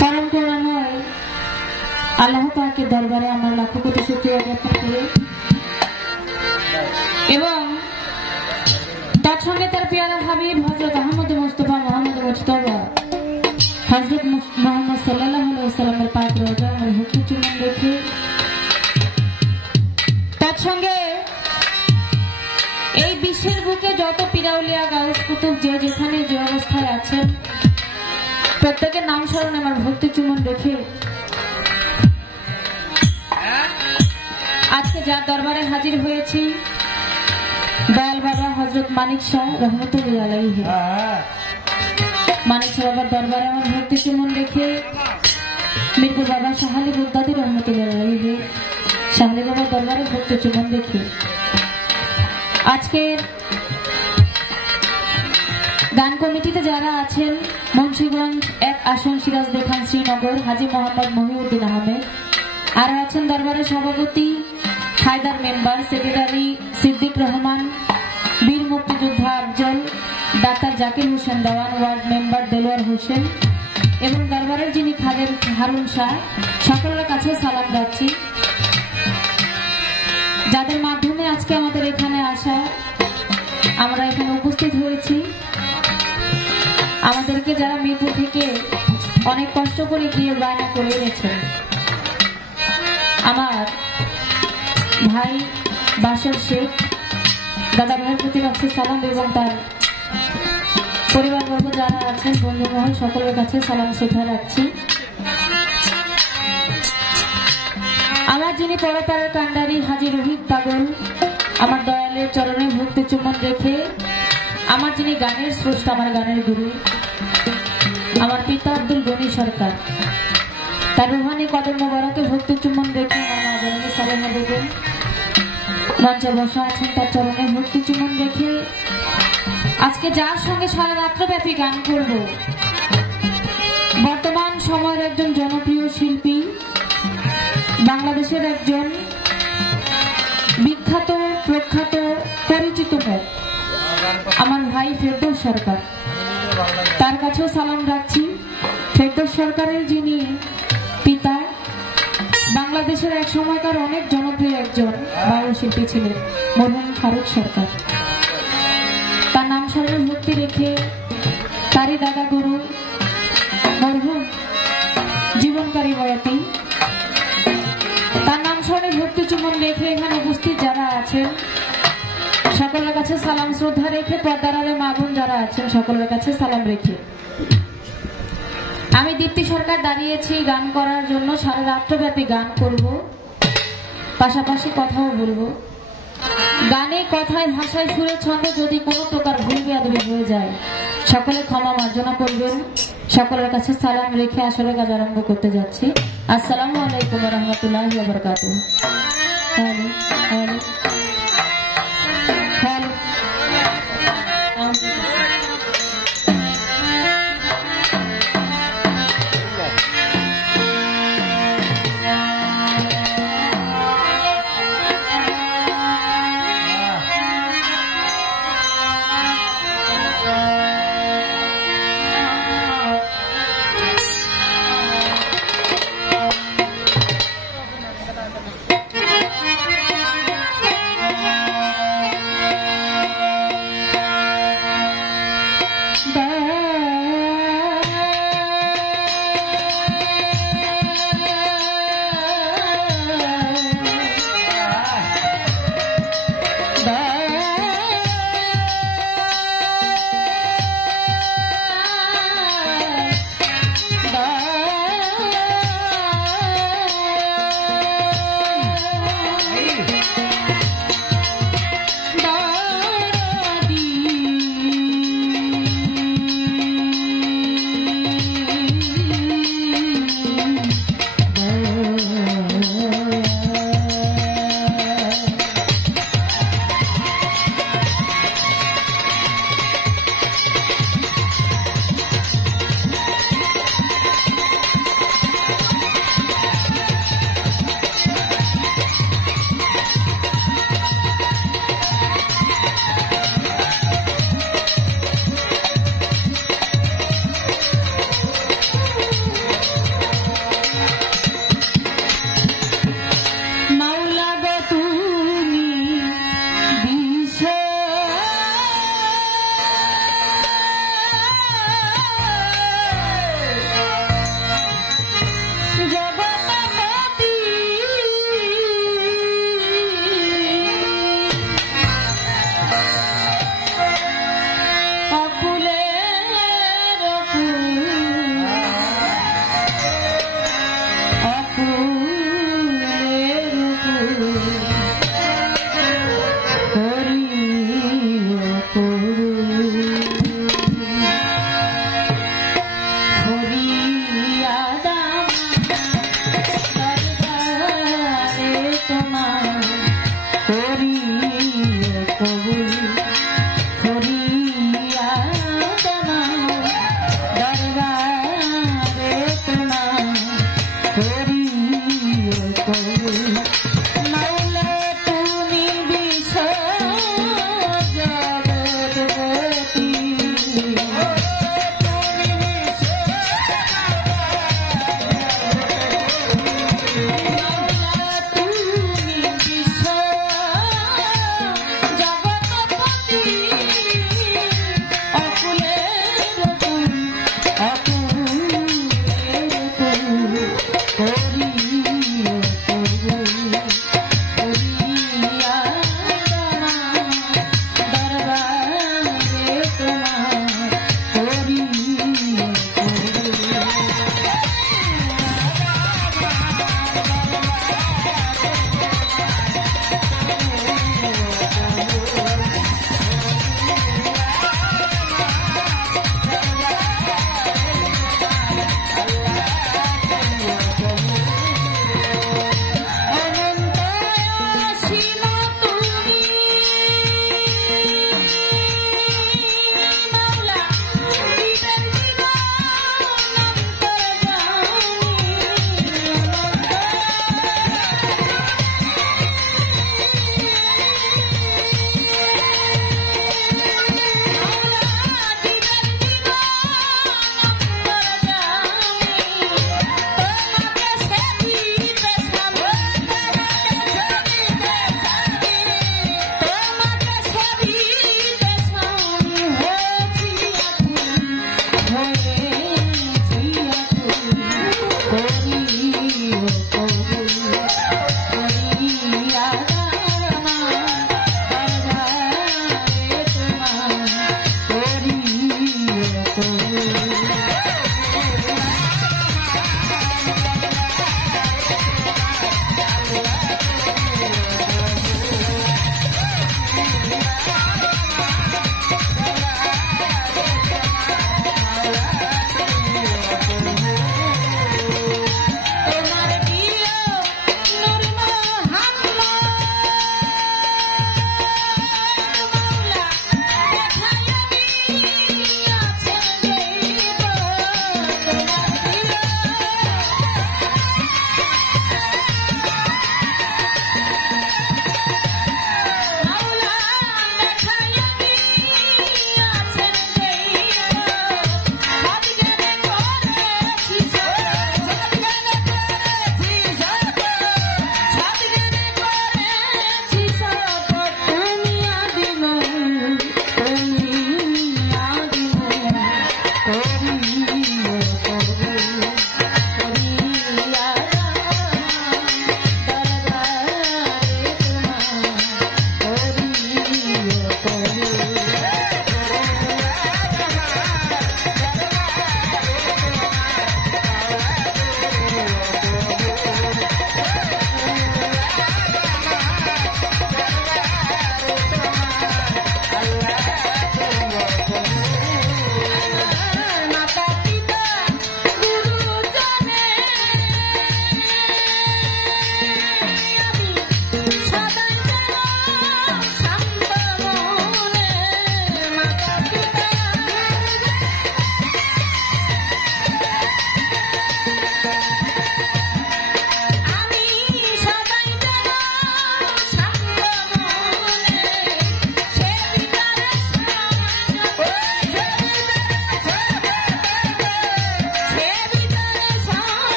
परम करुणामय आल्लाह पाकेर दरबारे आमार लाखो कोटी शुक्रिया ज्ञापन करे एवं तत्संगे तार प्यारा हाबिब हजरत अहमद मुस्तफा मोहम्मद मुजतबा हजरत मोहम्मद सल्लल्लाहु अलैहि वसल्लमेर पाक रोजाय हुक्म चुम्बन रेखे तत्संगे এই বিশ্বের বুকে যত পিরাউলিয়া গাউস কুতুব যে যেখানে যে অবস্থায় আছেন প্রত্যেকের নাম স্মরণে আমার ভক্তি চুম্বন রেখে আজকে যার দরবারে হাজির হয়েছি দয়াল বাবা হযরত মানিক শাহ রহমতুল্লাহ আলাইহি মানিক শাহ বাবার দরবারে আমার ভক্তি চুম্বন রেখে মিরপুর বাবা শাহালি বুদ্দাদি রহমতুল্লাহ আলাইহি শাহালি বাবার দরবারে ভক্তি চুম্বন রেখে আজকের গান কমিটিতে যারা আছেন মুন্সিগঞ্জ 1 আসন সিরাজদি খান শ্রীনগর হাজী মোহাম্মদ মহিউদ্দিন আহমেদ আর আছেন দরবারের সভাপতি হায়দার মেম্বার সেক্রেটারি সিদ্দিক রহমান বীর মুক্তিযোদ্ধা আফজল ডাক্তার জাকির হোসেন দেওয়ান ওয়ার্ড মেম্বার দেলোয়ার হোসেন এবং দরবারের যিনি খাদেম হারুন শাহ সকলের কাছে সালাম রাখছি যাদের মাধ্যমে আজকে আমাদের এখানে আসা আমরা এখানে উপস্থিত হয়েছি আমাদেরকে যারা মিরপুর থেকে অনেক কষ্ট করে গিয়ে বায়না করে এনেছেন আমার ভাই বাশর শেখ দাদা ভাইয়ের প্রতি রাখছি সালাম এবং তার পরিবারবর্গ যারা আছেন বন্ধু মহল সকলের কাছে সালাম শ্রদ্ধা রাখছি আমার যিনি পরপাড়ার কান্ডারি হাজী রোহিত পাগল আমার দয়ালের চরণে ভক্তি চুম্বন রেখে আমার যিনি গানের স্রষ্টা আমার গানের গুরু আমার পিতা আব্দুল গনি সরকার তার রুহানি কদম মোবারকে ভক্তি চুম্বন রেখে আমার জননী সালেমা বেগম মঞ্চে বসা আছেন তার চরণে ভক্তি চুম্বন রেখে আজকে যার সঙ্গে সারা রাত্রব্যাপী গান করব বর্তমান সময়ের একজন জনপ্রিয় শিল্পী বাংলাদেশের একজন বিখ্যাত প্রখ্যাত পরিচিত মুখ আমার ভাই ফেরদৌস সরকার তার কাছেও সালাম রাখছি ফেরদৌস সরকারের যিনি পিতা বাংলাদেশের এক সময়কার অনেক জনপ্রিয় একজন বাউল শিল্পী ছিলেন মরহুম ফারুক সরকার তার নাম স্মরণে ভক্তি রেখে তারই দাদা গুরু মরহুম জীবনকারী বয়াতি তার নাম স্মরণে ভক্তি চুম্বন রেখে এখানে উপস্থিত যারা আছেন সকলের কাছে সালাম শ্রদ্ধা রেখে পর্দার আড়ালে মা বোন যারা আছেন সকলের কাছে সালাম রেখে আমি দীপ্তি সরকার দাঁড়িয়েছি গান করার জন্য সারা রাত্রব্যাপী গান করব পাশাপাশি কথাও বলবো গানে কথায় ভাষায় সুরে ছন্দে যদি কোনো প্রকার ভুল বেয়াদবি হয়ে যায় সকলে ক্ষমা মার্জনা করবেন সকলের কাছে সালাম রেখে আসরের কাজ আরম্ভ করতে যাচ্ছি আসসালামু আলাইকুম ওয়া রাহমাতুল্লাহি ওয়া বারাকাতুহু হ্যালো হ্যালো হ্যালো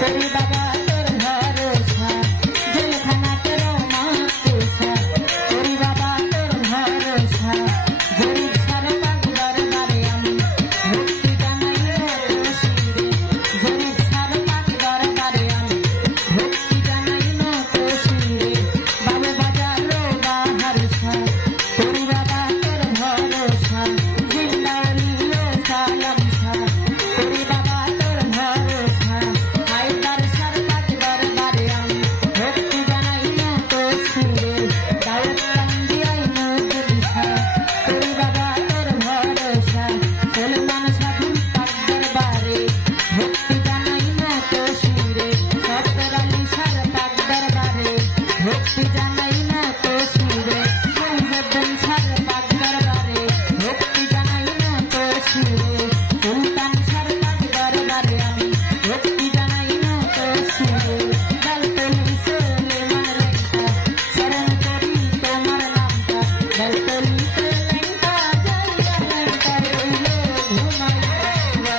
তোরি বাবা তোর ভরসা জেলখানা তোর মাতুসা তোরি বাবা তোর ভরসা গরিব সারে পাক দরবারে আমি ভক্তি জানাই তোর শিরে গরিব সারে পাক দরবারে আমি ভক্তি জানাই তোর শিরে বাবু বাজার বাহারসা তোরি বাবা তোর ভরসা জিন্দাওলি সালাম সা তোরি বাবা তোর ভরসা আইদার সার পাক দরবারে আমি ভক্তি জানাই তোর শিরে দাওয়াত কান্দি আই মুদিসা তোরি বাবা তোর ভরসা সলমান সাধু পাক দরবারে ভক্তি জানাই তোর শিরে সত্তর আলী সার পাক দরবারে ভক্তি জানাই তোর শিরে মহিউদ্দিন সার পাক দরবারে ভক্তি জানাই তোর শিরে সুলতান সার পাক দরবারে আমি ভক্তি জানাই তোর শিরে দলতলি সুলেমান লেঙ্কা শরণ করি তোমার নামটা দলতলিতে লেঙ্কা যাইয়া লেঙ্কা রইল ঘুমাইয়া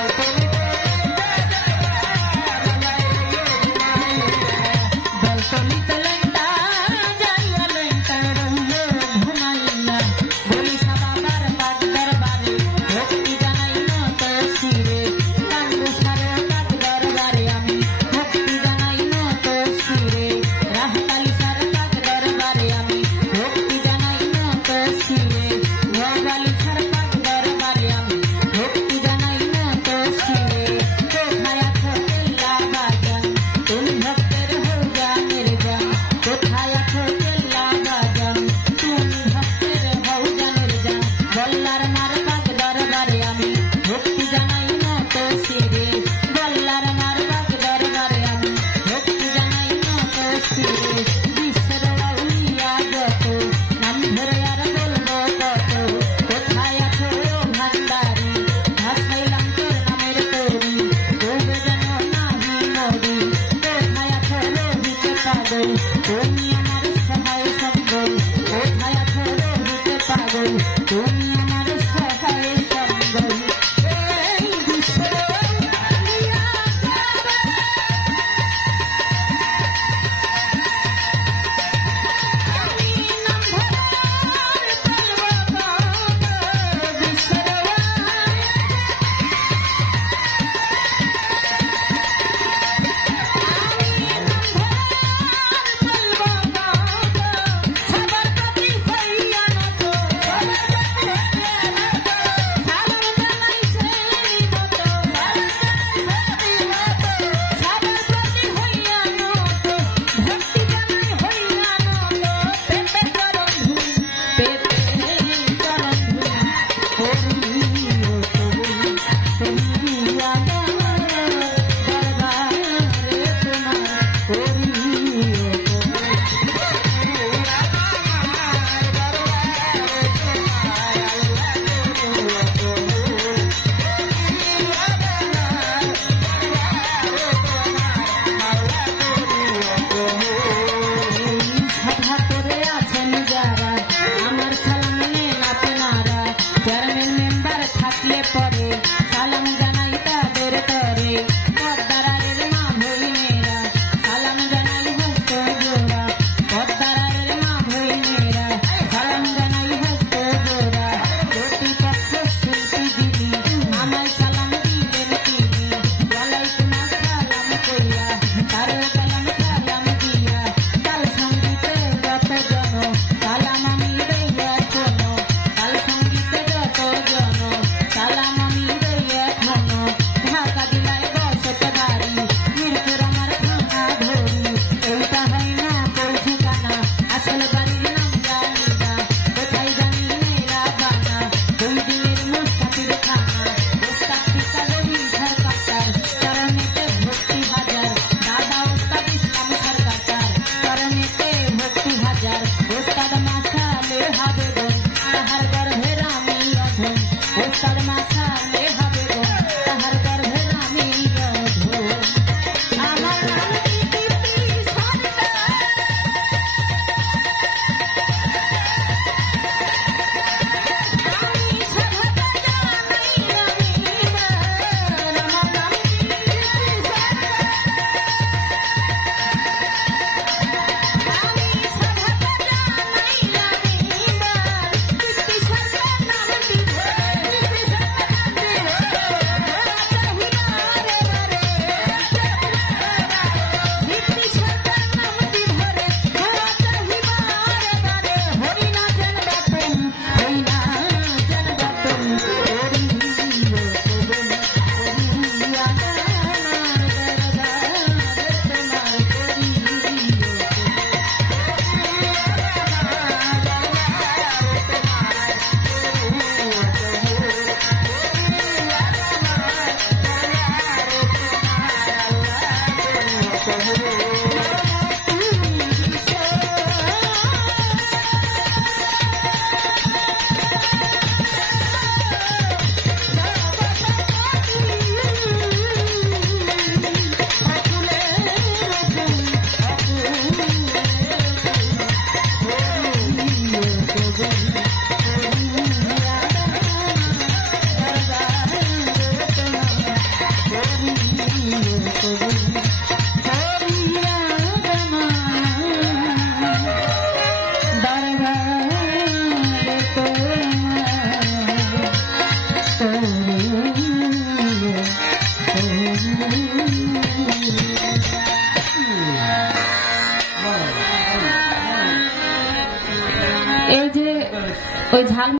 দলতলিতে লেঙ্কা যাইয়া লেঙ্কা রইল ঘুমাইয়া বলিসা বাবার পাক দরবারে ভক্তি জানাই তোর শিরে কান্দু সারে পাক দরবারে আমি ভক্তি জানাই তোর শিরে রাহতালি সারে পাক দরবারে আমি ভক্তি জানাই তোর শিরে ভোগালি সারে পাক দরবারে আমি ভক্তি জানাই তোর শিরে কোথায় আছো কেল্লা বাজান তুমি ভক্তের হও জানের জান কোথায় আছো কেল্লা বাজান তুমি ভক্তের হও জানের জান বল্লার মার পাক দরবারে আমি ভক্তি জানাই তোর শিরে বল্লার মার পাক দরবারে আমি ভক্তি জানাই তোর শিরে বিশ্বের আউলিয়া যত নাম ধরে আর বলবো কত কোথায় আছো ভান্ডারি ভাসাইলাম তোর নামের তরি তবে যেন নাহি মরি কোথায় আছো রোহিত পাগল তুমি আমার সহায় সম্বল কোথায় আছো রোহিত পাগল তুমি আমার সহায় সম্বল এই বিশ্বের আউলিয়া আমি নাম ধরার বলবো কত বিশ্বের আমি নাম ধরার বলবো এই যে ওই ঝাল